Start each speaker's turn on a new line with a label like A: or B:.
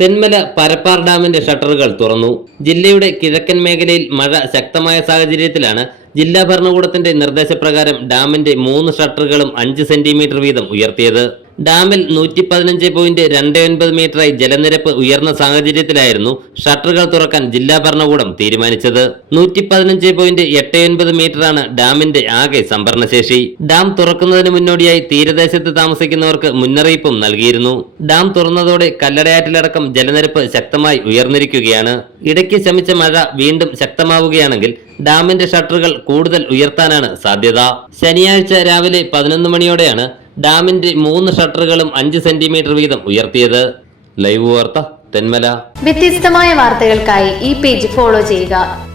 A: തെന്മല പരപ്പാർ ഡാമിന്റെ ഷട്ടറുകൾ തുറന്നു. ജില്ലയുടെ കിഴക്കൻ മേഖലയിൽ മഴ ശക്തമായ സാഹചര്യത്തിലാണ് ജില്ലാ ഭരണകൂടത്തിന്റെ നിർദ്ദേശപ്രകാരം ഡാമിന്റെ മൂന്ന് ഷട്ടറുകളും അഞ്ച് സെന്റിമീറ്റർ വീതം ഉയർത്തിയത്. ഡാമിൽ നൂറ്റി പതിനഞ്ച് പോയിന്റ് രണ്ട് ഒൻപത് മീറ്ററായി ജലനിരപ്പ് ഉയർന്ന സാഹചര്യത്തിലായിരുന്നു ഷട്ടറുകൾ തുറക്കാൻ ജില്ലാ ഭരണകൂടം തീരുമാനിച്ചത്. നൂറ്റി പതിനഞ്ച് പോയിന്റ് എട്ട് ഒൻപത് മീറ്ററാണ് ഡാമിന്റെ ആകെ സംഭരണശേഷി. ഡാം തുറക്കുന്നതിന് മുന്നോടിയായി തീരദേശത്ത് താമസിക്കുന്നവർക്ക് മുന്നറിയിപ്പും നൽകിയിരുന്നു. ഡാം തുറന്നതോടെ കല്ലടയാറ്റിലടക്കം ജലനിരപ്പ് ശക്തമായി ഉയർന്നിരിക്കുകയാണ്. ഇടയ്ക്ക് ശമിച്ച മഴ വീണ്ടും ശക്തമാവുകയാണെങ്കിൽ ഡാമിന്റെ ഷട്ടറുകൾ കൂടുതൽ ഉയർത്താനാണ് സാധ്യത. ശനിയാഴ്ച രാവിലെ പതിനൊന്ന് മണിയോടെയാണ് ഡാമിന്റെ മൂന്ന് ഷട്ടറുകളും അഞ്ച് സെന്റിമീറ്റർ വീതം ഉയർത്തിയത്. ലൈവ് വാർത്ത തെന്മല.
B: വ്യത്യസ്തമായ വാർത്തകൾക്കായി ഈ പേജ് ഫോളോ ചെയ്യുക.